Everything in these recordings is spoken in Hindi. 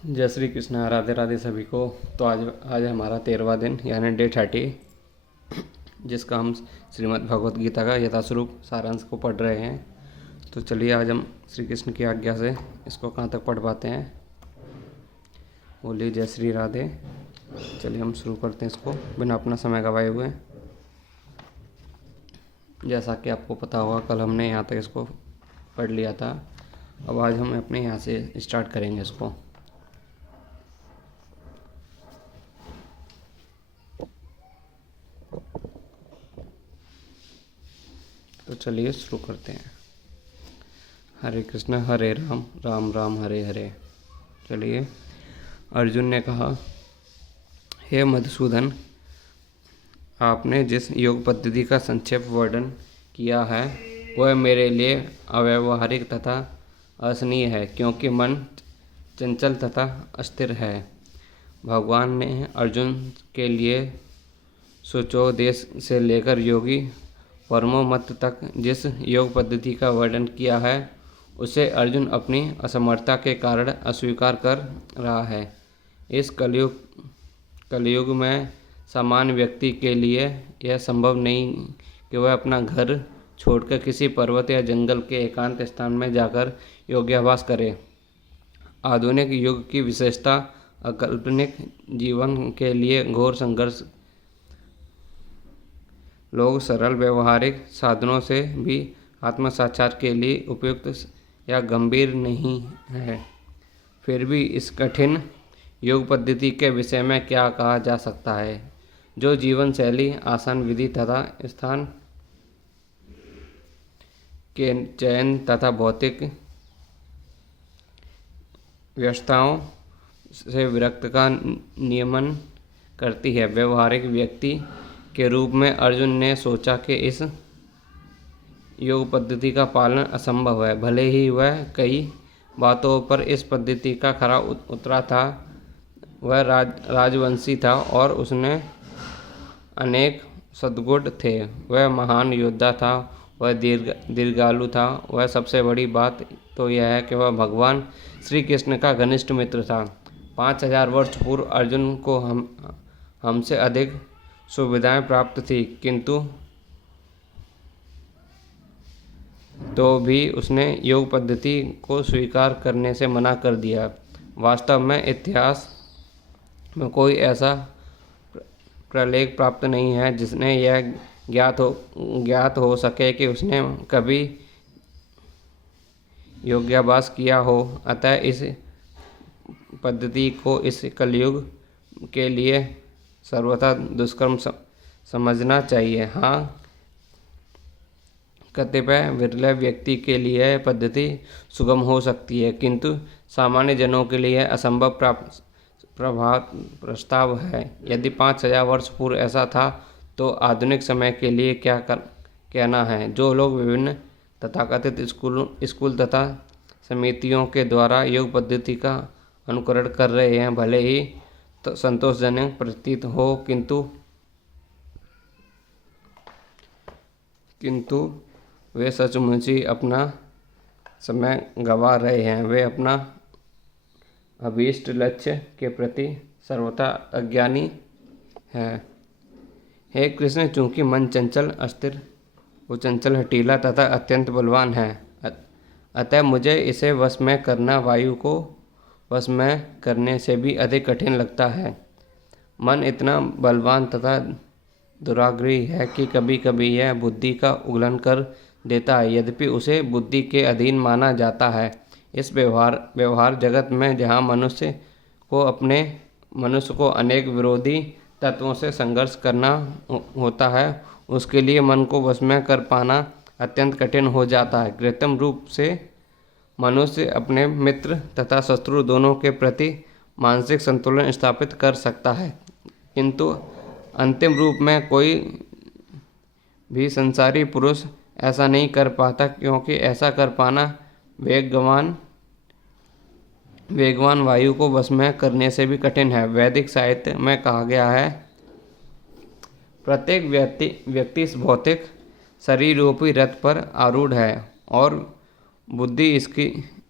जय श्री कृष्ण, राधे राधे सभी को। तो आज हमारा 13वां दिन यानी डे 30, जिसका हम श्रीमद् भगवत गीता का यथास्वरूप सारांश को पढ़ रहे हैं। तो चलिए आज हम श्री कृष्ण की आज्ञा से इसको कहाँ तक पढ़ पाते हैं। बोलिए जय श्री राधे। चलिए हम शुरू करते हैं इसको बिना अपना समय गवाए हुए। जैसा कि आपको पता होगा, कल हमने यहाँ तक इसको पढ़ लिया था। अब आज हम अपने यहाँ से स्टार्ट करेंगे इसको। तो चलिए शुरू करते हैं। हरे कृष्ण हरे राम, राम राम हरे हरे। चलिए, अर्जुन ने कहा, हे मधुसूदन, आपने जिस योग पद्धति का संक्षेप वर्णन किया है वह मेरे लिए अव्यावहारिक तथा असहनीय है, क्योंकि मन चंचल तथा अस्थिर है। भगवान ने अर्जुन के लिए सूचोदेश से लेकर योगी परमोमत तक जिस योग पद्धति का वर्णन किया है उसे अर्जुन अपनी असमर्थता के कारण अस्वीकार कर रहा है। इस कलयुग में सामान्य व्यक्ति के लिए यह संभव नहीं कि वह अपना घर छोड़कर किसी पर्वत या जंगल के एकांत स्थान में जाकर योगाभ्यास करे। आधुनिक युग की विशेषता अकाल्पनिक जीवन के लिए घोर संघर्ष। लोग सरल व्यवहारिक साधनों से भी आत्म साक्षात्कार के लिए उपयुक्त या गंभीर नहीं है। फिर भी इस कठिन योग पद्धति के विषय में क्या कहा जा सकता है, जो जीवन शैली, आसन विधि तथा स्थान के चयन तथा भौतिक व्यस्तताओं से विरक्त का नियमन करती है। व्यवहारिक व्यक्ति के रूप में अर्जुन ने सोचा कि इस योग पद्धति का पालन असंभव है। भले ही वह कई बातों पर इस पद्धति का खरा उतरा था, वह राजवंशी था और उसने अनेक सद्गुण थे। वह महान योद्धा था, वह दीर्घायु था। वह सबसे बड़ी बात तो यह है कि वह भगवान श्री कृष्ण का घनिष्ठ मित्र था। 5000 वर्ष पूर्व अर्जुन को हमसे अधिक सुविधाएं प्राप्त थी, किंतु तो भी उसने योग पद्धति को स्वीकार करने से मना कर दिया। वास्तव में इतिहास में कोई ऐसा प्रलेख प्राप्त नहीं है जिसने यह ज्ञात हो सके कि उसने कभी योगाभ्यास किया हो। अतः इस पद्धति को इस कलयुग के लिए सर्वथा दुष्कर्म समझना चाहिए। हाँ, कतिपय विरले व्यक्ति के लिए यह पद्धति सुगम हो सकती है, किंतु सामान्य जनों के लिए असंभव प्रस्ताव है। यदि 5000 वर्ष पूर्व ऐसा था तो आधुनिक समय के लिए क्या कहना है। जो लोग विभिन्न तथाकथित स्कूल तथा समितियों के द्वारा योग पद्धति का अनुकरण कर रहे हैं, भले ही तो संतोषजनक प्रतीत हो, किंतु वे सचमुच ही अपना समय गंवा रहे हैं। वे अपना अभीष्ट लक्ष्य के प्रति सर्वथा अज्ञानी हैं। हे कृष्ण, चूंकि मन चंचल, अस्थिर, चंचल, हठीला तथा अत्यंत बलवान है, अतः मुझे इसे वश में करना वायु को वश में करने से भी अधिक कठिन लगता है। मन इतना बलवान तथा दुराग्रही है कि कभी कभी यह बुद्धि का उल्लंघन कर देता है, यद्यपि उसे बुद्धि के अधीन माना जाता है। इस व्यवहार जगत में जहाँ मनुष्य को अनेक विरोधी तत्वों से संघर्ष करना होता है, उसके लिए मन को वश में कर पाना अत्यंत कठिन हो जाता है। कृत्रिम रूप से मनुष्य अपने मित्र तथा शत्रु दोनों के प्रति मानसिक संतुलन स्थापित कर सकता है, किंतु अंतिम रूप में कोई भी संसारी पुरुष ऐसा नहीं कर पाता, क्योंकि ऐसा कर पाना वेगवान वायु को वश में करने से भी कठिन है। वैदिक साहित्य में कहा गया है, प्रत्येक व्यक्ति इस भौतिक शरीर रूपी रथ पर आरूढ़ है और बुद्धि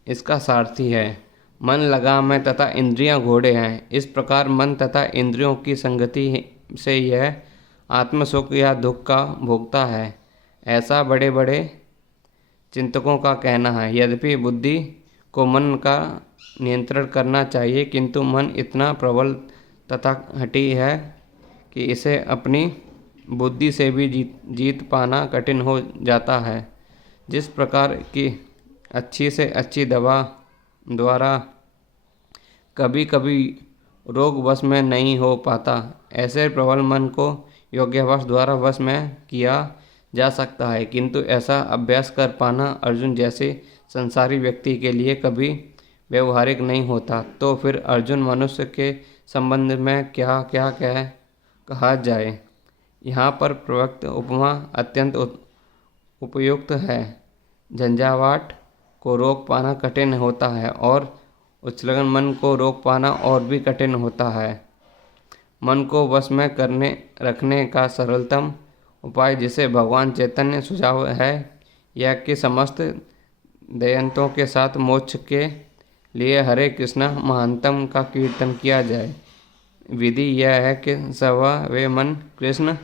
इसका सारथी है। मन लगाम है तथा इंद्रियां घोड़े हैं। इस प्रकार मन तथा इंद्रियों की संगति से यह आत्मसुख या दुख का भोगता है, ऐसा बड़े बड़े चिंतकों का कहना है। यद्यपि बुद्धि को मन का नियंत्रण करना चाहिए, किंतु मन इतना प्रबल तथा हठी है कि इसे अपनी बुद्धि से भी जीत पाना कठिन हो जाता है। जिस प्रकार की अच्छी से अच्छी दवा द्वारा कभी कभी रोग वश में नहीं हो पाता, ऐसे प्रबल मन को योगाभ्यास द्वारा वश में किया जा सकता है, किंतु ऐसा अभ्यास कर पाना अर्जुन जैसे संसारी व्यक्ति के लिए कभी व्यवहारिक नहीं होता। तो फिर अर्जुन मनुष्य के संबंध में क्या क्या कहा जाए। यहाँ पर प्रयुक्त उपमा अत्यंत उपयुक्त है। झंझावात को रोक पाना कठिन होता है और उच्छृंखल मन को रोक पाना और भी कठिन होता है। मन को वश में रखने का सरलतम उपाय जिसे भगवान चैतन्य सुझाव है यह कि समस्त दयंतों के साथ मोक्ष के लिए हरे कृष्ण महानतम का कीर्तन किया जाए। विधि यह है कि सवा वे मन कृष्ण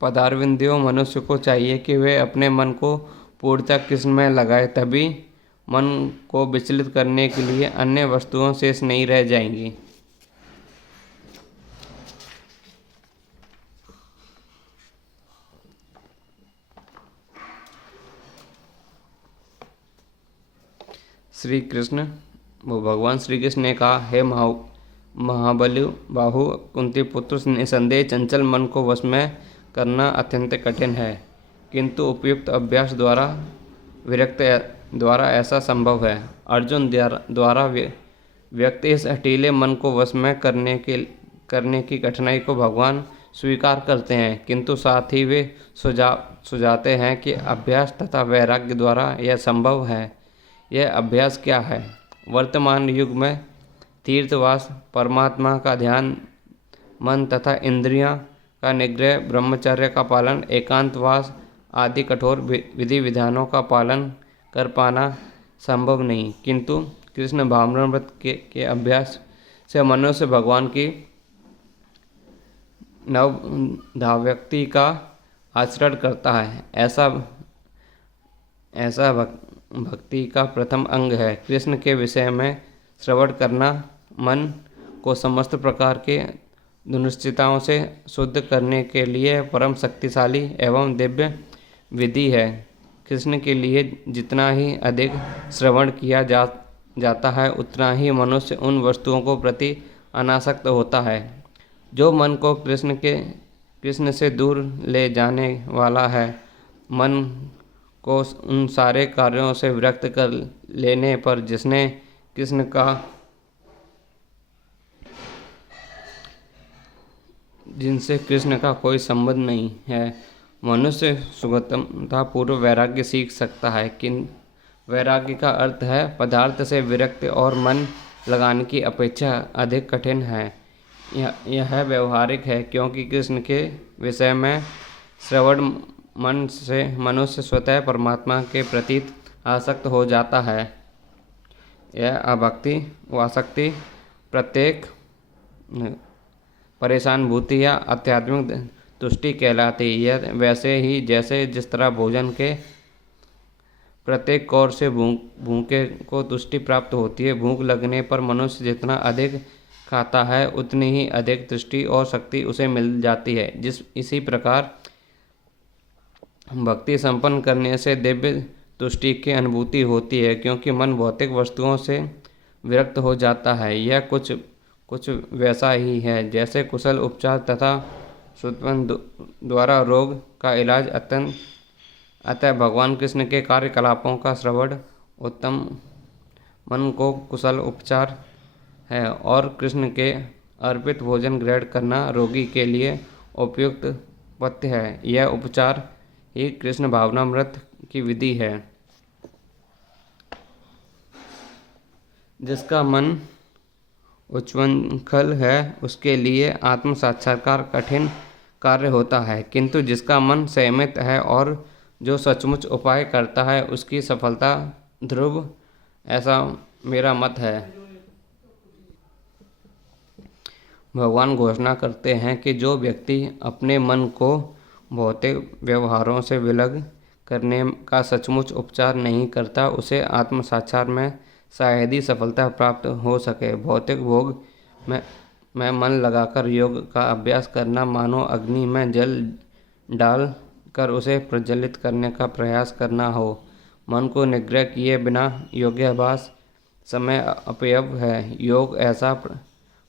पदारविंदों मनुष्य को चाहिए कि वे अपने मन को पूर्णतः कृष्ण में लगाए, तभी मन को विचलित करने के लिए अन्य वस्तुओं शेष नहीं रह जाएंगी। श्री कृष्ण भगवान श्री कृष्ण ने कहा, हे महाबली बाहु कुंती पुत्र, निसंदेह चंचल मन को वश में करना अत्यंत कठिन है, किंतु उपयुक्त अभ्यास द्वारा विरक्त द्वारा ऐसा संभव है। अर्जुन द्वारा व्यक्त इस हठीले मन को वश में करने की कठिनाई को भगवान स्वीकार करते हैं, किंतु साथ ही वे सुझाते हैं कि अभ्यास तथा वैराग्य द्वारा यह संभव है। यह अभ्यास क्या है? वर्तमान युग में तीर्थवास, परमात्मा का ध्यान, मन तथा इंद्रियां का निग्रह, ब्रह्मचर्य का पालन, एकांतवास आदि कठोर विधि विधानों का पालन कर पाना संभव नहीं, किंतु कृष्ण भावनामृत के अभ्यास से मनुष्य भगवान की नवधाव्यक्ति का आचरण करता है। ऐसा भक्ति का प्रथम अंग है। कृष्ण के विषय में श्रवण करना मन को समस्त प्रकार के दुनिश्चितताओं से शुद्ध करने के लिए परम शक्तिशाली एवं दिव्य विधि है। कृष्ण के लिए जितना ही अधिक श्रवण किया जाता है, उतना ही मनुष्य उन वस्तुओं को प्रति अनासक्त होता है। जो मन को कृष्ण से दूर ले जाने वाला है, मन को उन सारे कार्यों से विरक्त कर लेने पर जिनसे कृष्ण का कोई संबंध नहीं है, मनुष्य सुगमता पूर्व वैराग्य सीख सकता है। वैराग्य का अर्थ है पदार्थ से विरक्त और मन लगाने की अपेक्षा अधिक कठिन है। यह व्यवहारिक है, क्योंकि कृष्ण के विषय में श्रवण मन से मनुष्य स्वतः परमात्मा के प्रति आसक्त हो जाता है। यह अभक्ति व आसक्ति प्रत्येक परेशान भूति या आध्यात्मिक तुष्टि कहलाती है। यह वैसे ही जैसे जिस तरह भोजन के प्रत्येक कौर से भूखे को तुष्टि प्राप्त होती है। भूख लगने पर मनुष्य जितना अधिक खाता है, उतनी ही अधिक तुष्टि और शक्ति उसे मिल जाती है। इसी प्रकार भक्ति संपन्न करने से दिव्य तुष्टि की अनुभूति होती है, क्योंकि मन भौतिक वस्तुओं से विरक्त हो जाता है। यह कुछ वैसा ही है जैसे कुशल उपचार तथा सुतपन द्वारा रोग का इलाज। अतः भगवान कृष्ण के कार्यकलापों का श्रवण उत्तम मन को कुशल उपचार है, और कृष्ण के अर्पित भोजन ग्रहण करना रोगी के लिए उपयुक्त पथ्य है। यह उपचार ही कृष्ण भावनामृत की विधि है। जिसका मन उच्छृंखल है, उसके लिए आत्म साक्षात्कार कठिन कार्य होता है, किंतु जिसका मन संयमित है और जो सचमुच उपाय करता है, उसकी सफलता ध्रुव ऐसा मेरा मत है। भगवान घोषणा करते हैं कि जो व्यक्ति अपने मन को भौतिक व्यवहारों से विलग करने का सचमुच उपचार नहीं करता, उसे आत्म साक्षात्कार में शायद ही सफलता प्राप्त हो सके। भौतिक भोग में मन लगाकर योग का अभ्यास करना मानो अग्नि में जल डाल कर उसे प्रज्वलित करने का प्रयास करना हो। मन को निग्रह किए बिना योगाभ्यास समय अपव्यय है। योग ऐसा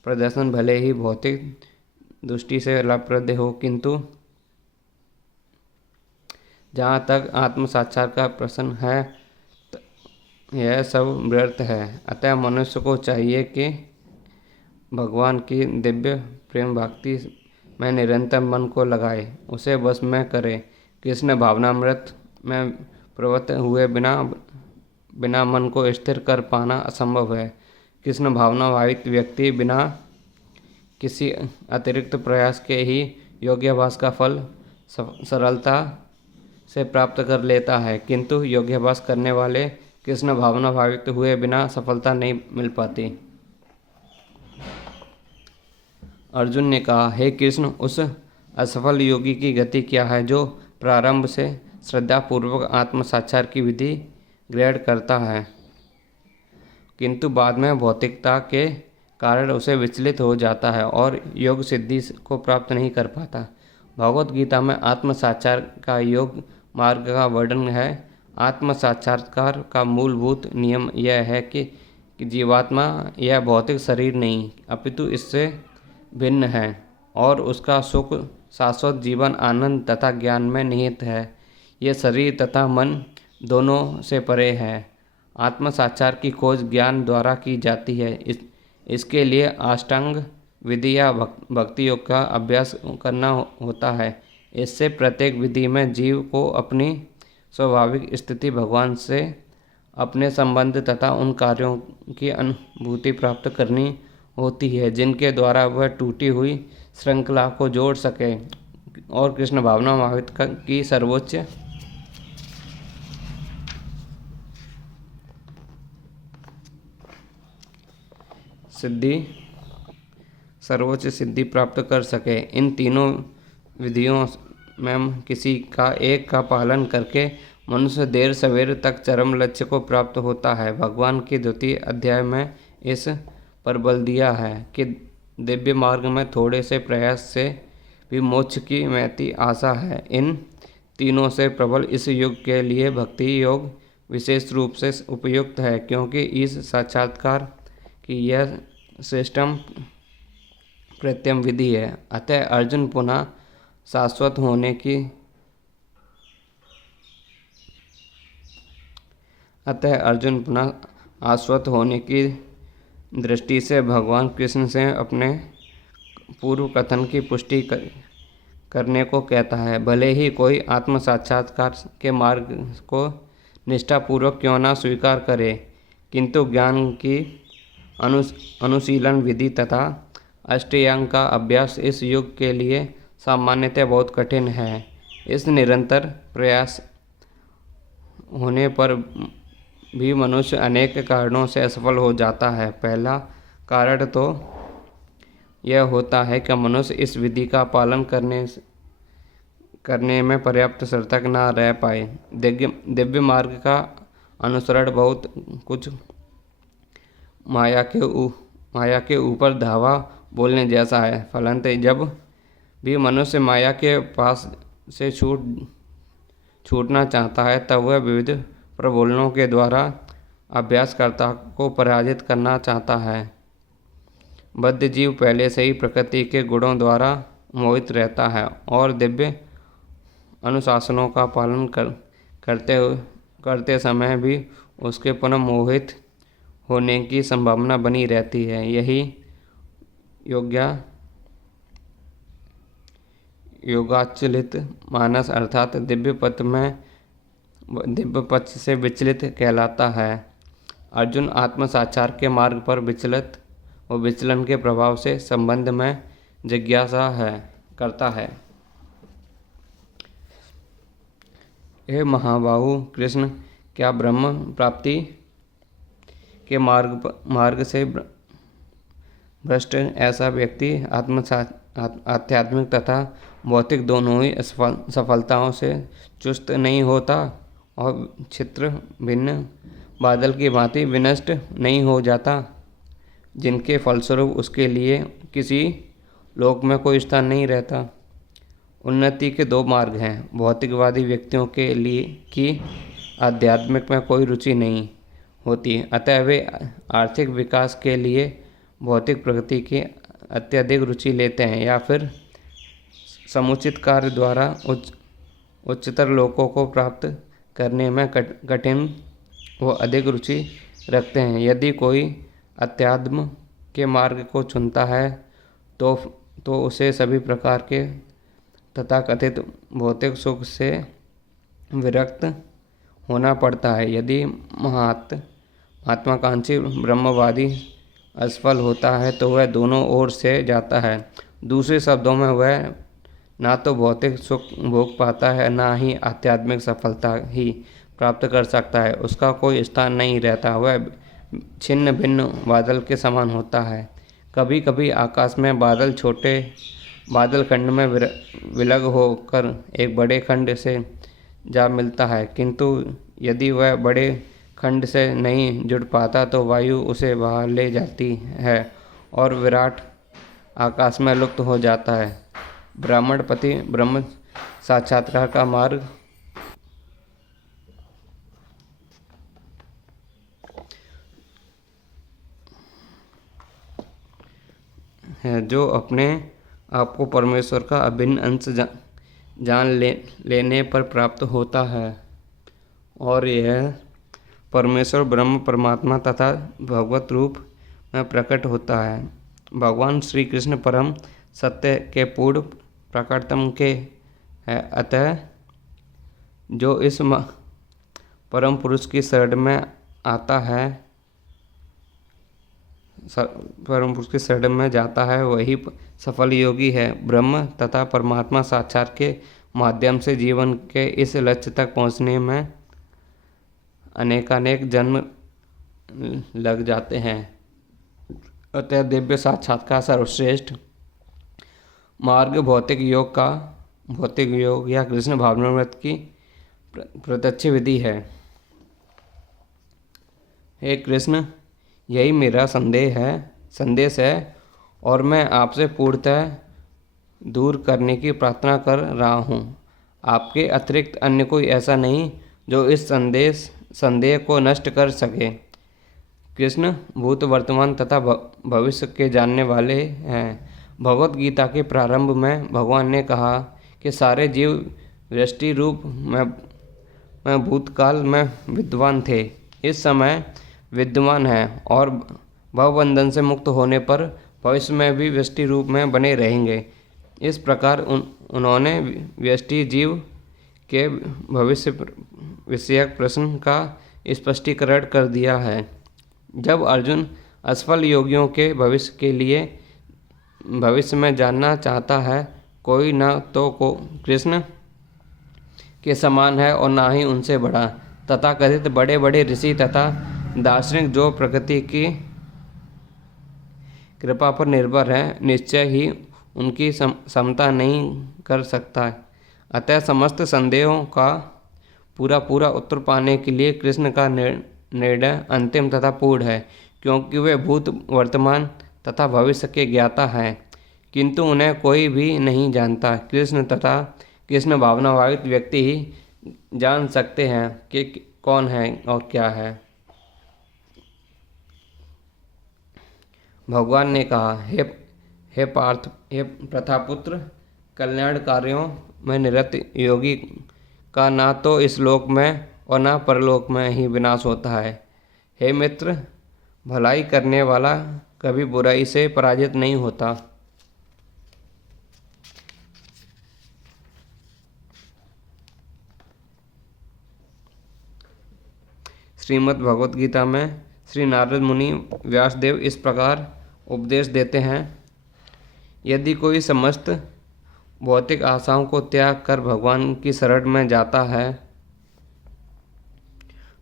प्रदर्शन भले ही भौतिक दृष्टि से लाभप्रद हो, किंतु जहाँ तक आत्म साक्षात्कार का प्रश्न है यह सब व्यर्थ है। अतः मनुष्य को चाहिए कि भगवान की दिव्य प्रेम भक्ति में निरंतर मन को लगाए, उसे बस में करे। कृष्ण भावनामृत में प्रवृत्त हुए बिना मन को स्थिर कर पाना असंभव है। कृष्ण भावनाभावित व्यक्ति बिना किसी अतिरिक्त प्रयास के ही योगाभ्यास का फल सरलता से प्राप्त कर लेता है, किंतु योगाभ्यास करने वाले कृष्ण भावनाभावित हुए बिना सफलता नहीं मिल पाती। अर्जुन ने कहा, हे कृष्ण, उस असफल योगी की गति क्या है जो प्रारंभ से श्रद्धापूर्वक आत्म साक्षात्कार की विधि ग्रहण करता है, किंतु बाद में भौतिकता के कारण उसे विचलित हो जाता है और योग सिद्धि को प्राप्त नहीं कर पाता। भगवत गीता में आत्म साक्षात्कार का योग मार्ग का वर्णन है। आत्म साक्षात्कार का मूलभूत नियम यह है कि जीवात्मा यह भौतिक शरीर नहीं अपितु इससे भिन्न है और उसका सुख शाश्वत जीवन आनंद तथा ज्ञान में निहित है। यह शरीर तथा मन दोनों से परे है। आत्म साक्षात्कार की खोज ज्ञान द्वारा की जाती है। इसके लिए अष्टांग विधि या भक्ति योग का अभ्यास करना होता है। इससे प्रत्येक विधि में जीव को अपनी स्वाभाविक स्थिति भगवान से अपने संबंध तथा उन कार्यों की अनुभूति प्राप्त करनी होती है जिनके द्वारा वह टूटी हुई श्रृंखला को जोड़ सके और कृष्ण भावना भावित की सर्वोच्च सिद्धि प्राप्त कर सके। इन तीनों विधियों में किसी का एक का पालन करके मनुष्य देर सवेर तक चरम लक्ष्य को प्राप्त होता है। भगवान की द्वितीय अध्याय में इस पर बल दिया है कि दिव्य मार्ग में थोड़े से प्रयास से भी मोक्ष की महती आशा है। इन तीनों से प्रबल इस युग के लिए भक्ति योग विशेष रूप से उपयुक्त है, क्योंकि इस साक्षात्कार की यह श्रेष्ठतम प्रत्यम विधि है। अतः अर्जुन पुनः शाश्वत होने की दृष्टि से भगवान कृष्ण से अपने पूर्व कथन की पुष्टि करने को कहता है। भले ही कोई आत्म साक्षात्कार के मार्ग को निष्ठापूर्वक क्यों न स्वीकार करे, किंतु ज्ञान की अनुशीलन विधि तथा अष्टांग का अभ्यास इस युग के लिए सामान्यतः बहुत कठिन है। इस निरंतर प्रयास होने पर भी मनुष्य अनेक कारणों से असफल हो जाता है। पहला कारण तो यह होता है कि मनुष्य इस विधि का पालन करने में पर्याप्त सतर्क न रह पाए। दिव्य मार्ग का अनुसरण बहुत कुछ माया के ऊपर धावा बोलने जैसा है। फलंत जब भी मनुष्य माया के पास से छूटना चाहता है, तब वह विविध प्रबोधनों के द्वारा अभ्यासकर्ता को पराजित करना चाहता है। बद्ध जीव पहले से ही प्रकृति के गुणों द्वारा मोहित रहता है और दिव्य अनुशासनों का पालन करते समय भी उसके पुनः मोहित होने की संभावना बनी रहती है। यही योगाचलित मानस अर्थात दिव्य पथ से विचलित कहलाता है। अर्जुन आत्म साक्षात्कार के मार्ग पर विचलन के प्रभाव से संबंध में जिज्ञासा करता है। हे महाबाहु कृष्ण, क्या ब्रह्म प्राप्ति के मार्ग से भ्रष्ट ऐसा व्यक्ति आध्यात्मिक तथा भौतिक दोनों ही सफलताओं से चुस्त नहीं होता और छित्र भिन्न बादल की भांति विनष्ट नहीं हो जाता, जिनके फलस्वरूप उसके लिए किसी लोक में कोई स्थान नहीं रहता। उन्नति के दो मार्ग हैं। भौतिकवादी व्यक्तियों के लिए कि आध्यात्मिक में कोई रुचि नहीं होती, अतः वे आर्थिक विकास के लिए भौतिक प्रगति की अत्यधिक रुचि लेते हैं, या फिर समुचित कार्य द्वारा उच्चतर लोकों को प्राप्त करने में कठिन व अधिक रुचि रखते हैं। यदि कोई अध्यात्म के मार्ग को चुनता है तो उसे सभी प्रकार के तथाकथित भौतिक सुख से विरक्त होना पड़ता है। यदि महात्माकांक्षी ब्रह्मवादी असफल होता है तो वह दोनों ओर से जाता है। दूसरे शब्दों में वह ना तो भौतिक सुख भोग पाता है, ना ही आध्यात्मिक सफलता ही प्राप्त कर सकता है। उसका कोई स्थान नहीं रहता, वह छिन्न भिन्न बादल के समान होता है। कभी कभी आकाश में बादल छोटे बादल खंड में विलग होकर एक बड़े खंड से जा मिलता है, किंतु यदि वह बड़े खंड से नहीं जुड़ पाता तो वायु उसे बाहर ले जाती है और विराट आकाश में लुप्त हो जाता है। ब्राह्मणपति ब्रह्म साक्षात्कार का मार्ग है जो अपने आप को परमेश्वर का अभिन्न अंश जान लेने पर प्राप्त होता है, और यह परमेश्वर ब्रह्म परमात्मा तथा भगवत रूप में प्रकट होता है। भगवान श्री कृष्ण परम सत्य के पूर्ण प्रकटतम के है, अतः जो इस परम पुरुष की शरण में आता है, परम पुरुष की शरण में जाता है, वही सफल योगी है। ब्रह्म तथा परमात्मा साक्षात के माध्यम से जीवन के इस लक्ष्य तक पहुँचने में अनेकानेक जन्म लग जाते हैं। अतः दिव्य साक्षात्कार सर्वश्रेष्ठ मार्ग भौतिक योग या कृष्ण भावनामृत की प्रत्यक्ष विधि है। हे कृष्ण, यही मेरा संदेश है और मैं आपसे पूर्णतः दूर करने की प्रार्थना कर रहा हूँ। आपके अतिरिक्त अन्य कोई ऐसा नहीं जो इस संदेह को नष्ट कर सके। कृष्ण भूत वर्तमान तथा भविष्य के जानने वाले हैं। भगवत गीता के प्रारंभ में भगवान ने कहा कि सारे जीव वृष्टि रूप में भूतकाल में विद्वान थे, इस समय विद्यमान हैं और भवबंधन से मुक्त होने पर भविष्य में भी व्यष्टि रूप में बने रहेंगे। इस प्रकार उन्होंने व्यष्टि जीव के भविष्य विषयक प्रश्न का स्पष्टीकरण कर दिया है। जब अर्जुन असफल योगियों के भविष्य के लिए भविष्य में जानना चाहता है, कोई ना तो कृष्ण के समान है और ना ही उनसे बड़ा, तथा कथित बड़े बड़े ऋषि तथा दार्शनिक जो प्रकृति की कृपा पर निर्भर है, निश्चय ही उनकी समता नहीं कर सकता है। अतः समस्त संदेहों का पूरा उत्तर पाने के लिए कृष्ण का निर्णय अंतिम तथा पूर्ण है, क्योंकि वे भूत वर्तमान तथा भविष्य के ज्ञाता हैं, किंतु उन्हें कोई भी नहीं जानता। कृष्ण तथा कृष्ण भावनाभावित व्यक्ति ही जान सकते हैं कि कौन है और क्या है। भगवान ने कहा, हे पार्थ, हे प्रथापुत्र, कल्याण कार्यों में निरत योगी का ना तो इस लोक में और ना परलोक में ही विनाश होता है। हे मित्र, भलाई करने वाला कभी बुराई से पराजित नहीं होता। श्रीमद् भगवत गीता में श्री नारद मुनि व्यासदेव इस प्रकार उपदेश देते हैं। यदि कोई समस्त भौतिक आशाओं को त्याग कर भगवान की शरण में जाता है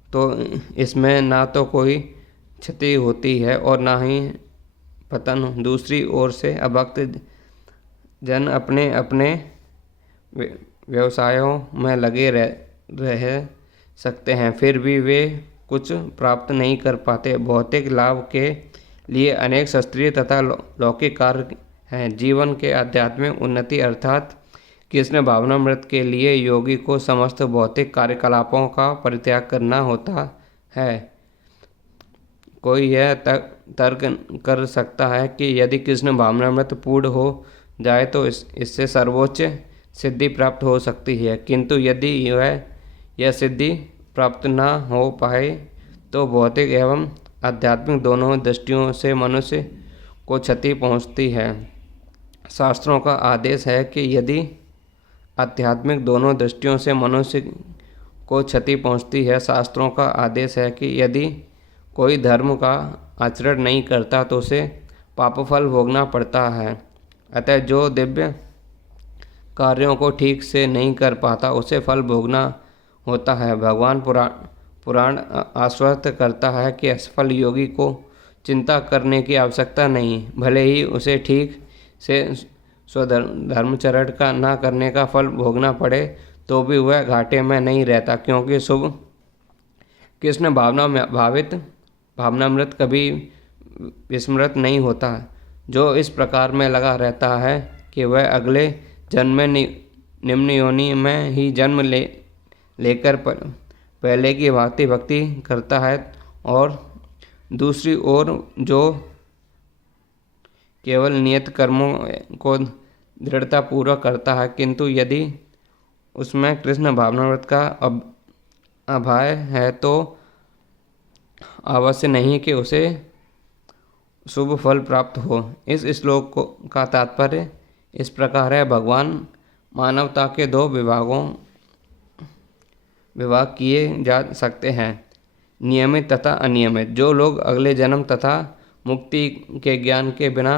तो इसमें ना तो कोई क्षति होती है और ना ही पतन। दूसरी ओर से अभक्त जन अपने अपने व्यवसायों में लगे रह सकते हैं, फिर भी वे कुछ प्राप्त नहीं कर पाते। भौतिक लाभ के लिए अनेक शास्त्रीय तथा लौकिक कार्य हैं। जीवन के आध्यात्मिक उन्नति अर्थात कृष्ण भावनामृत के लिए योगी को समस्त भौतिक कार्यकलापों का परित्याग करना होता है। कोई यह तर्क कर सकता है कि यदि कृष्ण भावनामृत पूर्ण हो जाए तो इससे सर्वोच्च सिद्धि प्राप्त हो सकती है, किंतु यदि यह सिद्धि प्राप्त न हो पाए तो भौतिक एवं आध्यात्मिक दोनों दृष्टियों से मनुष्य को क्षति पहुंचती है। शास्त्रों का आदेश है कि यदि आध्यात्मिक दोनों दृष्टियों से मनुष्य को क्षति पहुंचती है, शास्त्रों का आदेश है कि यदि कोई धर्म का आचरण नहीं करता तो उसे पापफल भोगना पड़ता है। अतः जो दिव्य कार्यों को ठीक से नहीं कर पाता उसे फल भोगना होता है। भगवान पुराण आश्वस्त करता है कि असफल योगी को चिंता करने की आवश्यकता नहीं, भले ही उसे ठीक से स्वधर्मचरण का न करने का फल भोगना पड़े तो भी वह घाटे में नहीं रहता, क्योंकि शुभ कृष्ण भावना में भावित भावनामृत कभी विस्मृत नहीं होता। जो इस प्रकार में लगा रहता है कि वह अगले जन्म में निम्न योनि में ही जन्म लेकर पहले की भांति भक्ति करता है, और दूसरी ओर जो केवल नियत कर्मों को दृढ़तापूर्वक करता है, किंतु यदि उसमें कृष्ण भावनामृत का अभाव है तो अवश्य नहीं कि उसे शुभ फल प्राप्त हो। इस श्लोक का तात्पर्य इस प्रकार है। भगवान मानवता के दो विभाग किए जा सकते हैं, नियमित तथा अनियमित। जो लोग अगले जन्म तथा मुक्ति के ज्ञान के बिना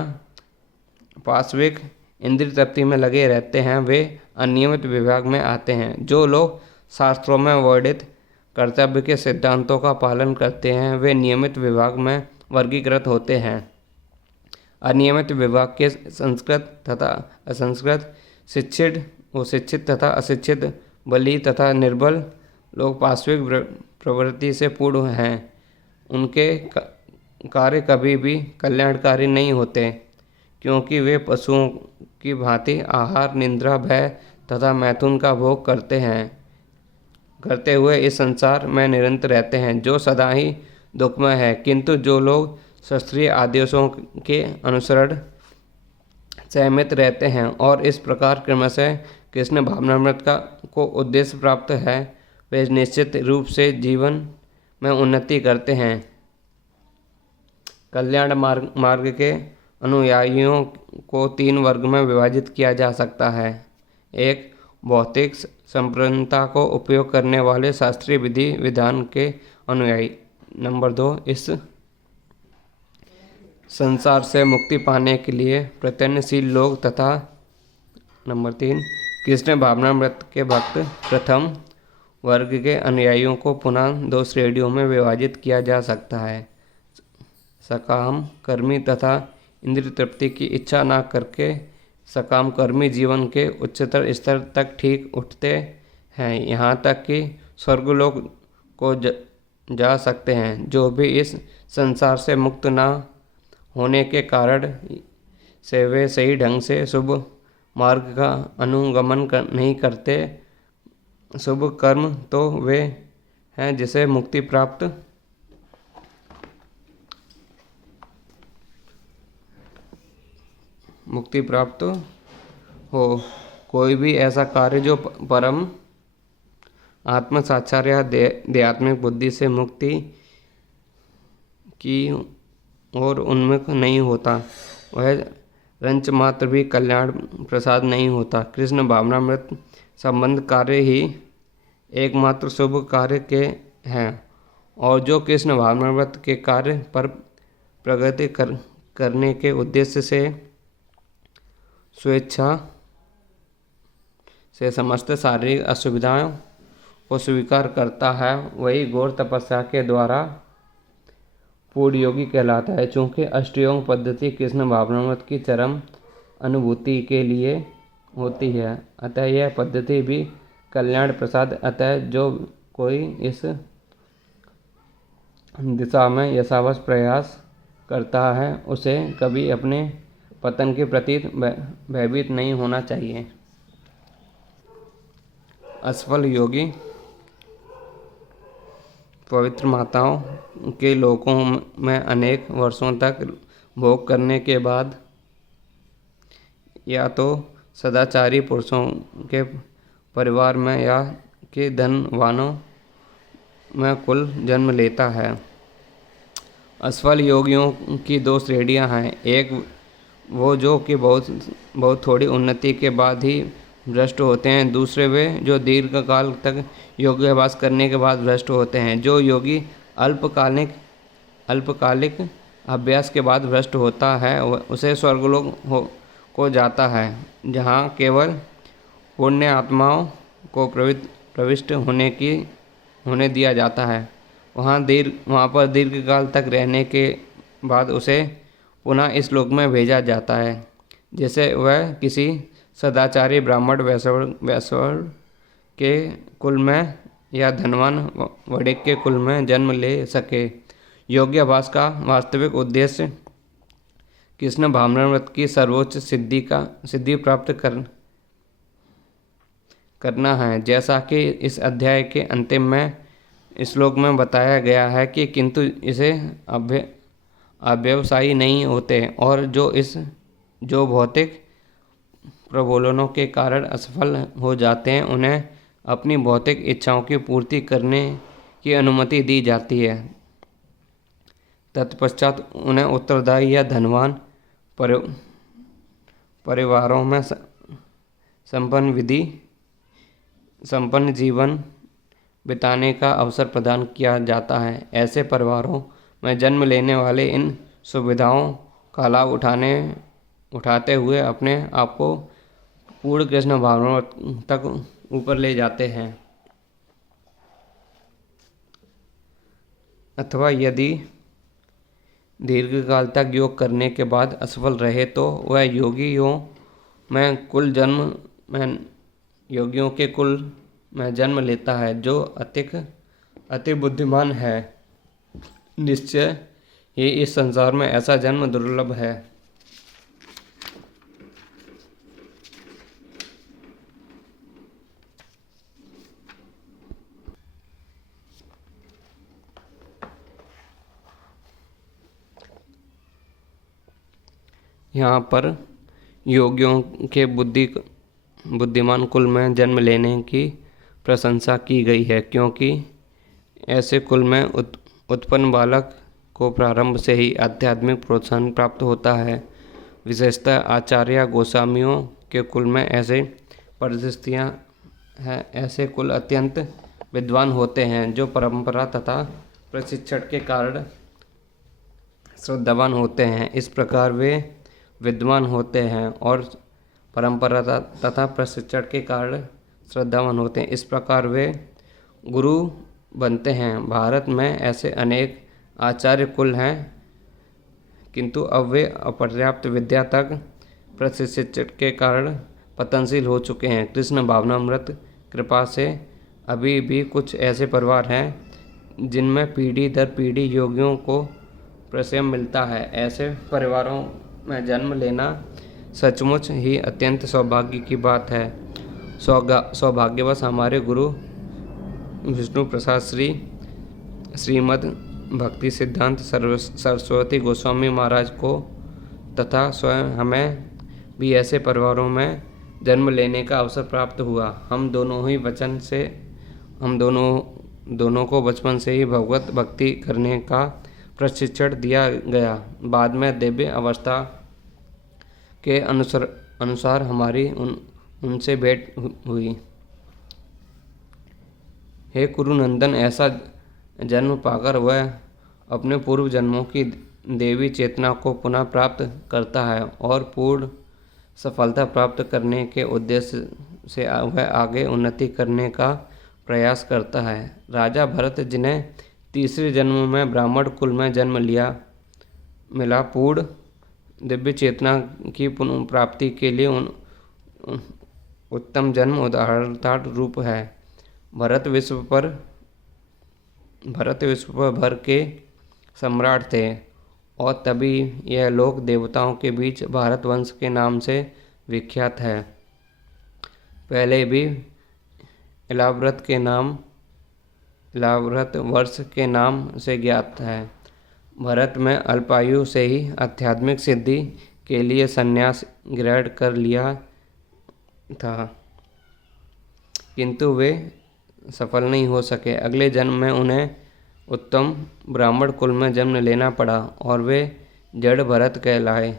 पाशविक इंद्रिय तृप्ति में लगे रहते हैं वे अनियमित विभाग में आते हैं। जो लोग शास्त्रों में वर्णित कर्तव्य के सिद्धांतों का पालन करते हैं वे नियमित विभाग में वर्गीकृत होते हैं। अनियमित विभाग के संस्कृत तथा असंस्कृत, शिक्षित तथा अशिक्षित, बली तथा निर्बल लोग पाशविक प्रवृत्ति से पूर्ण हैं। उनके कार्य कभी भी कल्याणकारी नहीं होते, क्योंकि वे पशुओं की भांति आहार, निद्रा, भय तथा मैथुन का भोग करते हुए इस संसार में निरंतर रहते हैं, जो सदा ही दुखमय है। किंतु जो लोग शास्त्रीय आदेशों के अनुसरण सहमत रहते हैं और इस प्रकार क्रमशः कृष्ण भावनामृत को उद्देश्य प्राप्त है, वे निश्चित रूप से जीवन में उन्नति करते हैं। कल्याण मार्ग के अनुयायियों को 3 वर्ग में विभाजित किया जा सकता है। 1. भौतिक संप्रभुता को उपयोग करने वाले शास्त्रीय विधि विधान के अनुयायी। नंबर 2. इस संसार से मुक्ति पाने के लिए प्रयत्नशील लोग तथा नंबर 3. कृष्ण भावनामृत के भक्त। प्रथम वर्ग के अनुयायियों को पुनः 2 श्रेणियों में विभाजित किया जा सकता है। सकाम कर्मी तथा इंद्रिय तृप्ति की इच्छा न करके सकाम कर्मी जीवन के उच्चतर स्तर तक ठीक उठते हैं, यहाँ तक कि स्वर्गलोक को जा सकते हैं। जो भी इस संसार से मुक्त न होने के कारण से वे सही ढंग से शुभ मार्ग का अनुगमन नहीं करते, शुभ कर्म तो वे हैं जिसे मुक्ति प्राप्त हो। कोई भी ऐसा कार्य जो परम आत्म साक्षात्कार या देहात्मिक बुद्धि से मुक्ति की ओर उन्मुख नहीं होता, वह रंच मात्र भी कल्याण प्रसाद नहीं होता। कृष्ण भावनामृत संबंध कार्य ही एकमात्र शुभ कार्य के हैं, और जो कृष्ण भावनामृत के कार्य पर प्रगति करने के उद्देश्य से स्वेच्छा से समस्त शारीरिक असुविधाओं को स्वीकार करता है, वही घोर तपस्या के द्वारा पूर्ण योगी कहलाता है। चूँकि अष्टयोग पद्धति कृष्ण भावनामृत की चरम अनुभूति के लिए होती है, अतः यह पद्धति भी कल्याण प्रसाद। अतः जो कोई इस दिशा में यथावश प्रयास करता है उसे कभी अपने पतन के प्रति भयभीत नहीं होना चाहिए। असफल योगी पवित्र माताओं के लोकों में अनेक वर्षों तक भोग करने के बाद या तो सदाचारी पुरुषों के परिवार में या के धनवानों में कुल जन्म लेता है। असफल योगियों की दो श्रेणियां हैं। एक वो जो कि बहुत थोड़ी उन्नति के बाद ही भ्रष्ट होते हैं। दूसरे वे जो दीर्घ काल तक योगाभ्यास करने के बाद भ्रष्ट होते हैं। जो योगी अल्पकालिक अभ्यास के बाद भ्रष्ट होता है उसे स्वर्गलोक को जाता है, जहाँ केवल पुण्य आत्माओं को प्रविष्ट होने दिया जाता है। वहाँ पर दीर्घकाल तक रहने के बाद उसे पुनः इस लोक में भेजा जाता है, जैसे वह किसी सदाचारी ब्राह्मण वैश्य के कुल में या धनवान वणिक के कुल में जन्म ले सके। योगाभ्यास का वास्तविक उद्देश्य कृष्ण भावनामृत की सर्वोच्च सिद्धि प्राप्त करना है, जैसा कि इस अध्याय के अंतिम में श्लोक में बताया गया है कि किंतु इसे अव्यवसायी नहीं होते और जो भौतिक प्रलोभनों के कारण असफल हो जाते हैं उन्हें अपनी भौतिक इच्छाओं की पूर्ति करने की अनुमति दी जाती है। तत्पश्चात उन्हें उत्तरदायी या धनवान परिवारों में संपन्न जीवन बिताने का अवसर प्रदान किया जाता है। ऐसे परिवारों में जन्म लेने वाले इन सुविधाओं का लाभ उठाते हुए अपने आप को पूर्ण कृष्ण भावना तक ऊपर ले जाते हैं। अथवा यदि दीर्घकाल तक योग करने के बाद असफल रहे तो वह योगियों के कुल में जन्म लेता है, जो अति बुद्धिमान है। निश्चय ही इस संसार में ऐसा जन्म दुर्लभ है। यहाँ पर योगियों के बुद्धिमान कुल में जन्म लेने की प्रशंसा की गई है, क्योंकि ऐसे कुल में उत्पन्न बालक को प्रारंभ से ही आध्यात्मिक प्रोत्साहन प्राप्त होता है। विशेषतः आचार्य गोस्वामियों के कुल में ऐसे परिस्थितियाँ हैं। ऐसे कुल अत्यंत विद्वान होते हैं, जो परंपरा तथा प्रशिक्षण के कारण श्रद्धावान होते हैं। इस प्रकार वे विद्वान होते हैं और परंपरा तथा प्रशिक्षण के कारण श्रद्धावान होते हैं। इस प्रकार वे गुरु बनते हैं। भारत में ऐसे अनेक आचार्य कुल हैं, किंतु अब वे अपर्याप्त विद्या तक प्रशिक्षण के कारण पतनशील हो चुके हैं। कृष्ण भावनामृत कृपा से अभी भी कुछ ऐसे परिवार हैं जिनमें पीढ़ी दर पीढ़ी योगियों को प्रशय मिलता है। ऐसे परिवारों में जन्म लेना सचमुच ही अत्यंत सौभाग्य की बात है। सौभाग्यवश हमारे गुरु विष्णु प्रसाद श्रीमद् भक्ति सिद्धांत सरस्वती गोस्वामी महाराज को तथा स्वयं हमें भी ऐसे परिवारों में जन्म लेने का अवसर प्राप्त हुआ। हम दोनों को बचपन से ही भगवत भक्ति करने का प्रशिक्षण दिया गया। बाद में दिव्य अवस्था के अनुसार हमारी उनसे भेंट हुई। हे कुरुनंदन, ऐसा जन्म पाकर वह अपने पूर्व जन्मों की देवी चेतना को पुनः प्राप्त करता है और पूर्ण सफलता प्राप्त करने के उद्देश्य से वह आगे उन्नति करने का प्रयास करता है। राजा भरत, जिन्हें तीसरे जन्म में ब्राह्मण कुल में जन्म मिला। पूर्ण दिव्य चेतना की पुनः प्राप्ति के लिए उत्तम जन्म उदाहरणता रूप है। भरत विश्व पर भर के सम्राट थे और तभी यह लोक देवताओं के बीच भारतवंश के नाम से विख्यात है। पहले भी इलाव्रत वर्ष के नाम से ज्ञात है। भरत में अल्पायु से ही आध्यात्मिक सिद्धि के लिए संन्यास ग्रहण कर लिया था, किंतु वे सफल नहीं हो सके। अगले जन्म में उन्हें उत्तम ब्राह्मण कुल में जन्म लेना पड़ा और वे जड़ भरत कहलाए,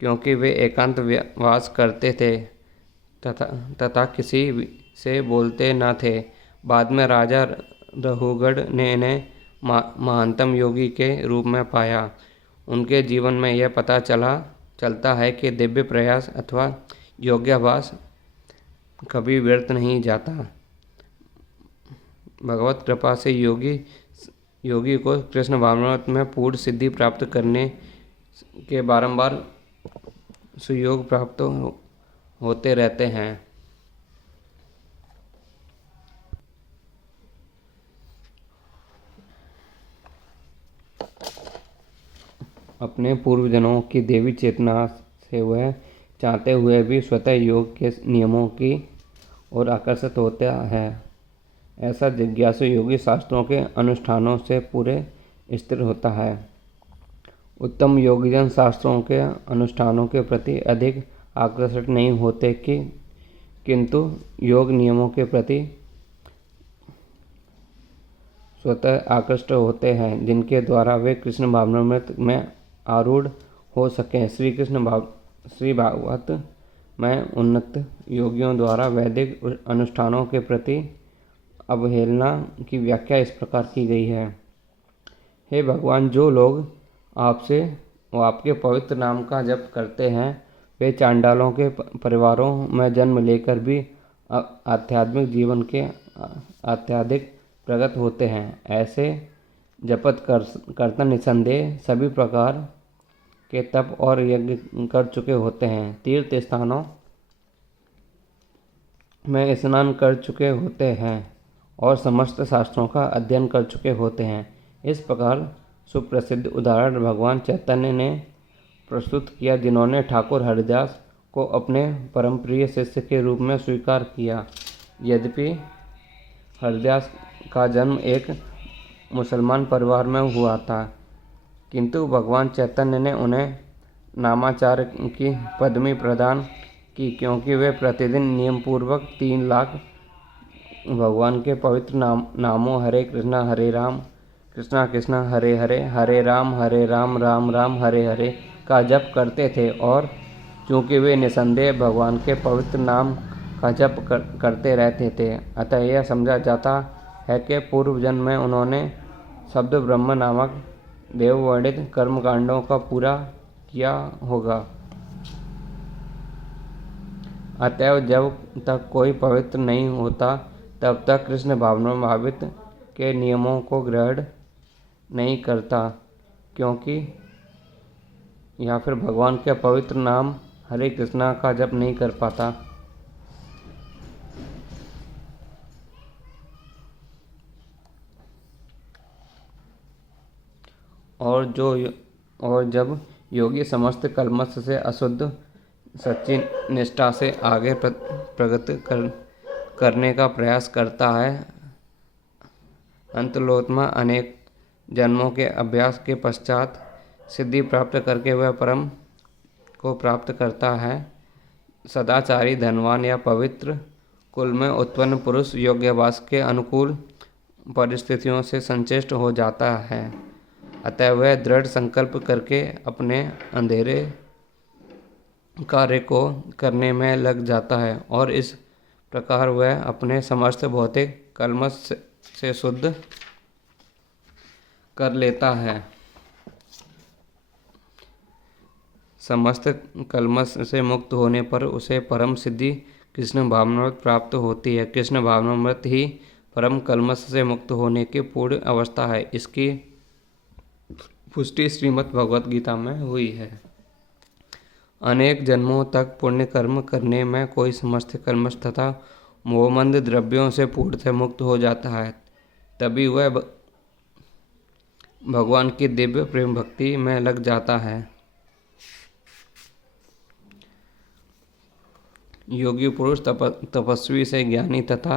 क्योंकि वे एकांत वास करते थे तथा किसी से बोलते न थे। बाद में राजा रघुगढ़ ने इन्हें महानतम योगी के रूप में पाया। उनके जीवन में यह पता चलता है कि दिव्य प्रयास अथवा योग्याभ्यास कभी व्यर्थ नहीं जाता। भगवत कृपा से योगी को कृष्ण भावनामृत में पूर्ण सिद्धि प्राप्त करने के बारंबार सुयोग प्राप्त होते रहते हैं। अपने पूर्वजन्मों की देवी चेतना से वह चाहते हुए भी स्वतः योग के नियमों की ओर आकर्षित होता है। ऐसा जिज्ञासु योगी शास्त्रों के अनुष्ठानों से पूरे स्थिर होता है। उत्तम योगीजन शास्त्रों के अनुष्ठानों के प्रति अधिक आकर्षित नहीं होते किंतु योग नियमों के प्रति स्वतः आकृष्ट होते हैं, जिनके द्वारा वे कृष्ण भावनामृत में आरूढ़ हो सकें। श्री भागवत में उन्नत योगियों द्वारा वैदिक अनुष्ठानों के प्रति अवहेलना की व्याख्या इस प्रकार की गई है। हे भगवान, जो लोग आपके पवित्र नाम का जप करते हैं वे चांडालों के परिवारों में जन्म लेकर भी आध्यात्मिक जीवन के अत्यधिक प्रगत होते हैं। ऐसे जपत करता निसंदेह सभी प्रकार के तप और यज्ञ कर चुके होते हैं, तीर्थ स्थानों में स्नान कर चुके होते हैं और समस्त शास्त्रों का अध्ययन कर चुके होते हैं। इस प्रकार सुप्रसिद्ध उदाहरण भगवान चैतन्य ने प्रस्तुत किया, जिन्होंने ठाकुर हरिदास को अपने परम प्रिय शिष्य के रूप में स्वीकार किया। यद्यपि हरिदास का जन्म एक मुसलमान परिवार में हुआ था, किंतु भगवान चैतन्य ने उन्हें नामाचार्य की पदवी प्रदान की, क्योंकि वे प्रतिदिन नियमपूर्वक 3 लाख भगवान के पवित्र नामों हरे राम कृष्णा कृष्णा हरे हरे, हरे राम राम राम हरे हरे का जप करते थे। और चूँकि वे निसंदेह भगवान के पवित्र नाम का जप करते रहते थे, अतः यह समझा जाता है कि पूर्व जन्म में उन्होंने शब्द ब्रह्म नामक देववर्णित कर्मकांडों का पूरा किया होगा। अतएव जब तक कोई पवित्र नहीं होता तब तक कृष्ण भावनामृत के नियमों को ग्रहण नहीं करता, क्योंकि या फिर भगवान के पवित्र नाम हरे कृष्णा का जप नहीं कर पाता। और जब योगी समस्त कल्मश से अशुद्ध सच्ची निष्ठा से आगे प्रगति करने का प्रयास करता है, अंतलोत्मा अनेक जन्मों के अभ्यास के पश्चात सिद्धि प्राप्त करके वह परम को प्राप्त करता है। सदाचारी, धनवान या पवित्र कुल में उत्पन्न पुरुष योग्याभ्यास के अनुकूल परिस्थितियों से संचेष्ट हो जाता है। अतः वह दृढ़ संकल्प करके अपने अंधेरे कार्य को करने में लग जाता है और इस प्रकार वह अपने समस्त भौतिक कल्मश से शुद्ध कर लेता है। समस्त कल्मश से मुक्त होने पर उसे परम सिद्धि कृष्ण भावनामृत प्राप्त होती है। कृष्ण भावनामृत ही परम कल्मश से मुक्त होने की पूर्ण अवस्था है। इसकी पुष्टि श्रीमद् भगवत गीता में हुई है। अनेक जन्मों तक पुण्य कर्म करने में कोई समस्त कल्मश तथा मोहमंद द्रव्यों से पूर्णतः मुक्त हो जाता है। तभी वह भगवान की दिव्य प्रेम भक्ति में लग जाता है। योगी पुरुष तपस्वी से ज्ञानी तथा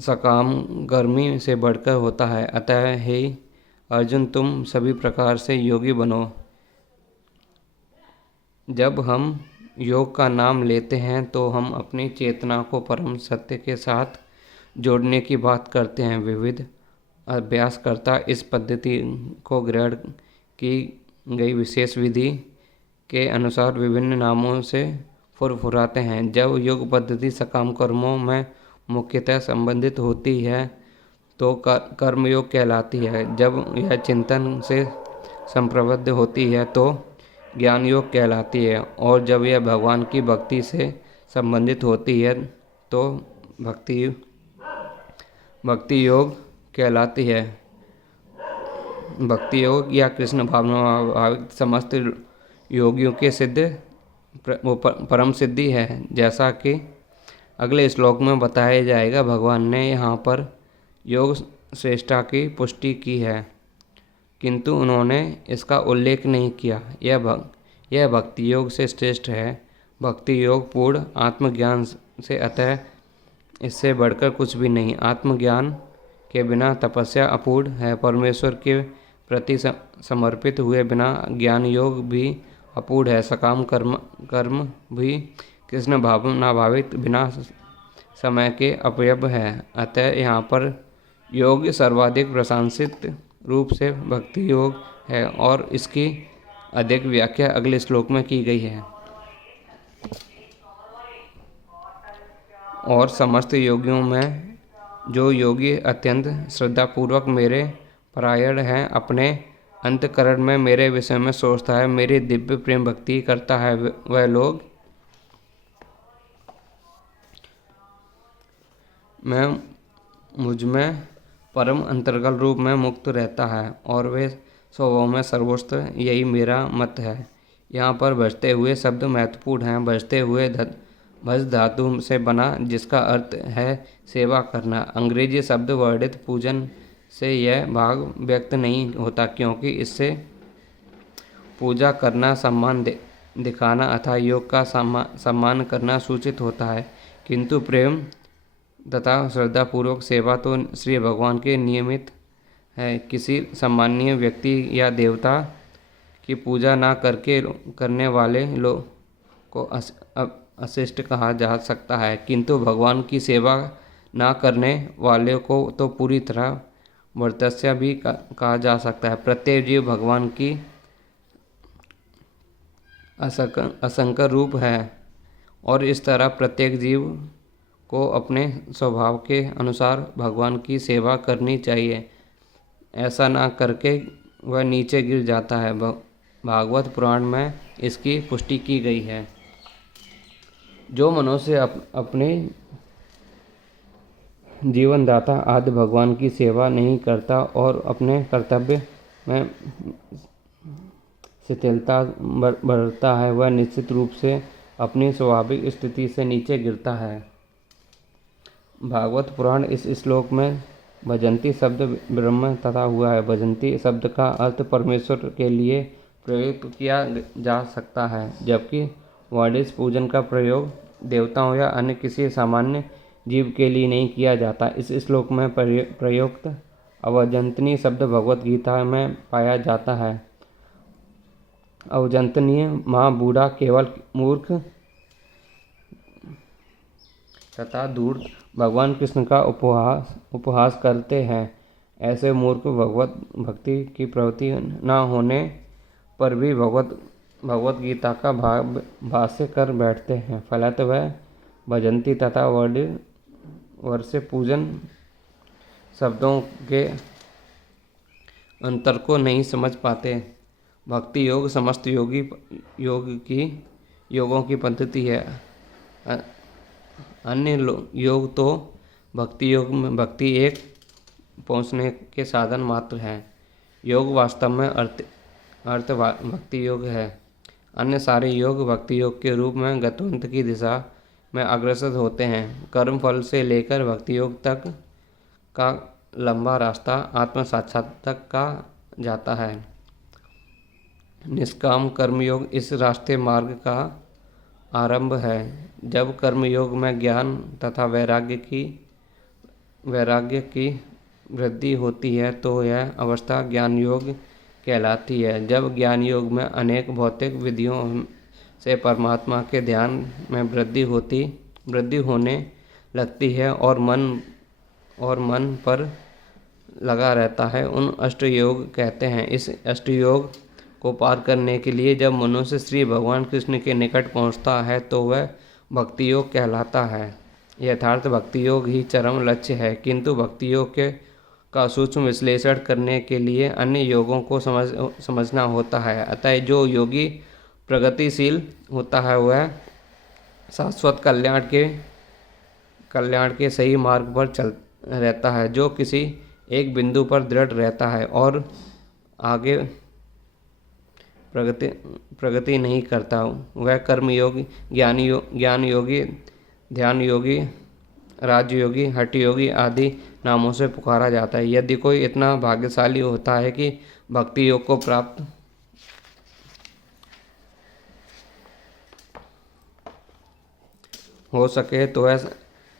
सकाम कर्मी से बढ़कर होता है। अतः हे अर्जुन, तुम सभी प्रकार से योगी बनो। जब हम योग का नाम लेते हैं तो हम अपनी चेतना को परम सत्य के साथ जोड़ने की बात करते हैं। विविध अभ्यासकर्ता इस पद्धति को ग्रहण की गई विशेष विधि के अनुसार विभिन्न नामों से फुरफुराते हैं। जब योग पद्धति सकाम कर्मों में मुख्यतः संबंधित होती है तो कर्मयोग कहलाती है। जब यह चिंतन से संप्रबद्ध होती है तो ज्ञान योग कहलाती है, और जब यह भगवान की भक्ति से संबंधित होती है तो भक्ति योग कहलाती है। भक्ति योग या कृष्ण भावना भावित समस्त योगियों के सिद्ध परम सिद्धि है। जैसा कि अगले श्लोक में बताया जाएगा, भगवान ने यहाँ पर योग श्रेष्ठता की पुष्टि की है, किंतु उन्होंने इसका उल्लेख नहीं किया। यह भक्ति योग से श्रेष्ठ है। भक्ति योग पूर्ण आत्मज्ञान से, अतः इससे बढ़कर कुछ भी नहीं। आत्मज्ञान के बिना तपस्या अपूर्ण है। परमेश्वर के प्रति समर्पित हुए बिना ज्ञान योग भी अपूर्ण है। सकाम कर्म भी कृष्ण भावना भावित बिना समय के अपव्यय है। अतः यहाँ पर योग सर्वाधिक प्रशंसित रूप से भक्ति योग है, और इसकी अधिक व्याख्या अगले श्लोक में की गई है। और समस्त योगियों में जो योगी अत्यंत श्रद्धापूर्वक मेरे परायण है, अपने अंतकरण में मेरे विषय में सोचता है, मेरी दिव्य प्रेम भक्ति करता है, वह लोग मुझ में परम अंतर्गत रूप में मुक्त रहता है, और वे स्वभाव में सर्वोच्च, यही मेरा मत है। यहाँ पर बजते हुए शब्द महत्वपूर्ण हैं। बजते हुए भज धातु से बना, जिसका अर्थ है सेवा करना। अंग्रेजी शब्द वर्णित पूजन से यह भाग व्यक्त नहीं होता, क्योंकि इससे पूजा करना, सम्मान दिखाना अथवा योग का सम्मान करना सूचित होता है, किंतु प्रेम तथा श्रद्धापूर्वक सेवा तो श्री भगवान के नियमित है। किसी सम्मानीय व्यक्ति या देवता की पूजा ना करने वाले लोग को अशिष्ट कहा जा सकता है, किंतु भगवान की सेवा ना करने वाले को तो पूरी तरह वर्तस्य भी कहा जा सकता है। प्रत्येक जीव भगवान की असंख्य रूप है, और इस तरह प्रत्येक जीव को अपने स्वभाव के अनुसार भगवान की सेवा करनी चाहिए। ऐसा ना करके वह नीचे गिर जाता है। भागवत पुराण में इसकी पुष्टि की गई है। जो मनुष्य अपने जीवनदाता आदि भगवान की सेवा नहीं करता और अपने कर्तव्य में शिथिलता बरतता है, वह निश्चित रूप से अपनी स्वाभाविक स्थिति से नीचे गिरता है। भागवत पुराण इस श्लोक में भजंती शब्द ब्रह्म तथा हुआ है। भजंती शब्द का अर्थ परमेश्वर के लिए प्रयुक्त किया जा सकता है, जबकि वाणिज पूजन का प्रयोग देवताओं या अन्य किसी सामान्य जीव के लिए नहीं किया जाता। इस श्लोक में प्रयुक्त अवजंतनीय शब्द भगवत गीता में पाया जाता है। अवजंतनीय माँ बूढ़ा केवल मूर्ख तथा धूर्त भगवान कृष्ण का उपहास करते हैं। ऐसे मूर्ख भगवत भक्ति की प्रवृत्ति न होने पर भी भगवत गीता का भाष्य कर बैठते हैं। फलतः वह भजंती तथा वर्ष पूजन शब्दों के अंतर को नहीं समझ पाते। भक्ति योग समस्त योगों की पद्धति है। अन्य योग तो भक्ति एक पहुँचने के साधन मात्र है। योग वास्तव में अर्थ भक्ति योग है। अन्य सारे योग भक्ति योग के रूप में गतवंत की दिशा में अग्रसर होते हैं। कर्म फल से लेकर भक्ति योग तक का लंबा रास्ता आत्म साक्षात्कार तक का जाता है। निष्काम कर्मयोग इस रास्ते मार्ग का आरंभ है। जब कर्मयोग में ज्ञान तथा वैराग्य की वृद्धि होती है तो यह अवस्था ज्ञान योग कहलाती है। जब ज्ञान योग में अनेक भौतिक विधियों से परमात्मा के ध्यान में वृद्धि होने लगती है और मन पर लगा रहता है, उन अष्टयोग कहते हैं। इस अष्टयोग को पार करने के लिए जब मनुष्य श्री भगवान कृष्ण के निकट पहुंचता है तो वह भक्ति योग कहलाता है। यथार्थ भक्ति योग ही चरम लक्ष्य है, किंतु भक्ति योग का सूक्ष्म विश्लेषण करने के लिए अन्य योगों को समझना होता है। अतः जो योगी प्रगतिशील होता है वह शाश्वत कल्याण के सही मार्ग पर चल रहता है। जो किसी एक बिंदु पर दृढ़ रहता है और आगे प्रगति नहीं करता, वह कर्म योगी, ज्ञान योगी, ध्यान योगी, राजयोगी, हठ योगी आदि नामों से पुकारा जाता है। यदि कोई इतना भाग्यशाली होता है कि भक्ति योग को प्राप्त हो सके तो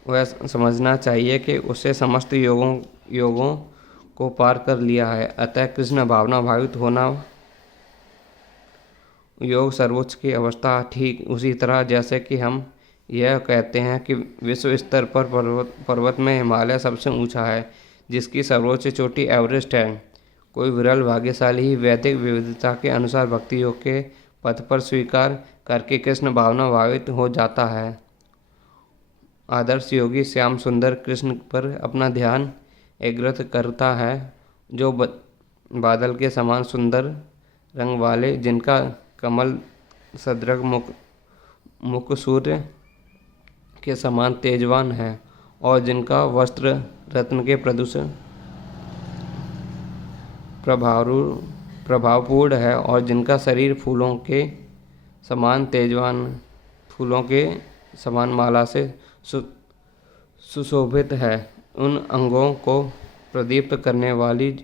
वह समझना चाहिए कि उसे समस्त योगों को पार कर लिया है। अतः कृष्ण भावना भावित होना योग सर्वोच्च की अवस्था, ठीक उसी तरह जैसे कि हम यह कहते हैं कि विश्व स्तर पर पर्वत में हिमालय सबसे ऊंचा है, जिसकी सर्वोच्च चोटी एवरेस्ट है। कोई विरल भाग्यशाली ही वैदिक विविधता के अनुसार भक्ति योग के पथ पर स्वीकार करके कृष्ण भावना भावित हो जाता है। आदर्श योगी श्याम सुंदर कृष्ण पर अपना ध्यान एकाग्र करता है, जो बादल के समान सुंदर रंग वाले, जिनका कमल सदृढ़ मुख सूर्य के समान तेजवान है और जिनका वस्त्र रत्न के प्रभावपूर्ण है और जिनका शरीर फूलों के समान माला से सुशोभित है। उन अंगों को प्रदीप्त करने वाली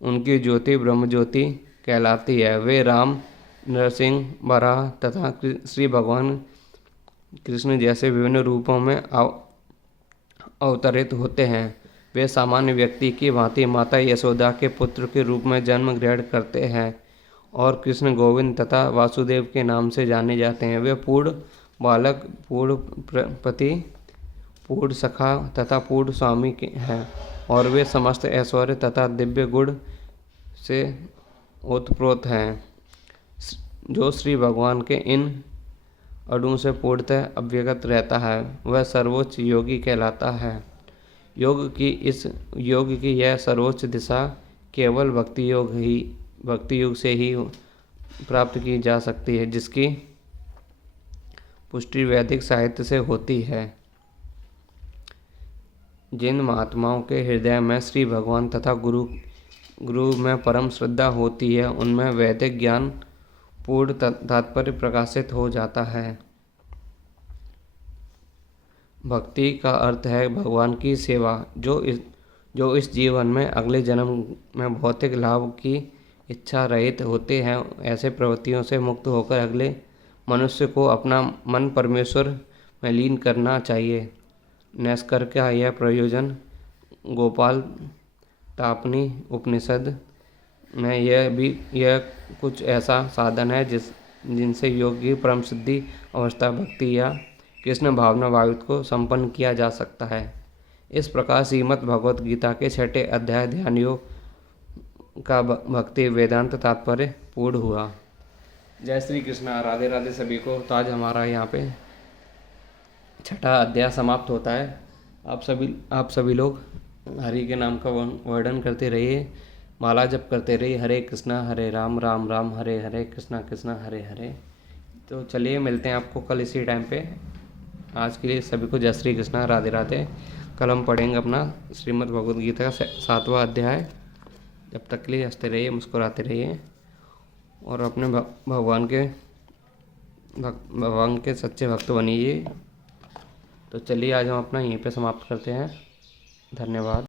उनकी ज्योति ब्रह्म ज्योति कहलाती है। वे राम, नरसिंह, वराह तथा श्री भगवान कृष्ण जैसे विभिन्न रूपों में अवतरित होते हैं। वे सामान्य व्यक्ति की भांति माता यशोदा के पुत्र के रूप में जन्म ग्रहण करते हैं और कृष्ण, गोविंद तथा वासुदेव के नाम से जाने जाते हैं। वे पूर्ण बालक, पूर्ण पति, पूर्ण सखा तथा पूर्ण स्वामी हैं और वे समस्त ऐश्वर्य तथा दिव्य गुण से ओतप्रोत हैं। जो श्री भगवान के इन अणु से पूर्णतः अव्यक्त रहता है वह सर्वोच्च योगी कहलाता है। योग की यह सर्वोच्च दिशा केवल भक्ति योग से ही प्राप्त की जा सकती है, जिसकी पुष्टि वैदिक साहित्य से होती है। जिन महात्माओं के हृदय में श्री भगवान तथा गुरु में परम श्रद्धा होती है, उनमें वैदिक ज्ञान पूर्ण तात्पर्य प्रकाशित हो जाता है। भक्ति का अर्थ है भगवान की सेवा। जो इस जीवन में अगले जन्म में भौतिक लाभ की इच्छा रहित होते हैं, ऐसे प्रवृत्तियों से मुक्त होकर अगले मनुष्य को अपना मन परमेश्वर में लीन करना चाहिए। नैष्कर का यह प्रयोजन गोपाल तापनी उपनिषद में यह कुछ ऐसा साधन है जिनसे योग की परम सिद्धि अवस्था भक्ति या कृष्ण भावना भावित को संपन्न किया जा सकता है। इस प्रकार श्रीमद् भगवत गीता के 6ठे अध्याय ध्यान योग का भक्ति वेदांत तात्पर्य पूर्ण हुआ। जय श्री कृष्णा, राधे राधे सभी को। तो आज हमारा यहाँ पे 6ठा अध्याय समाप्त होता है। आप सभी लोग हरि के नाम का वर्णन करते रहिए, माला जप करते रहिए। हरे कृष्णा हरे राम, राम राम हरे हरे, कृष्णा कृष्णा हरे हरे। तो चलिए मिलते हैं आपको कल इसी टाइम पे। आज के लिए सभी को जय श्री कृष्णा, राधे राधे। कल हम पढ़ेंगे अपना श्रीमद् भगवद गीता का 7वां अध्याय। जब तक के लिए हंसते रहिए, मुस्कुराते रहिए और अपने भगवान के सच्चे भक्त बनिए। तो चलिए आज हम अपना यहीं पे समाप्त करते हैं। धन्यवाद।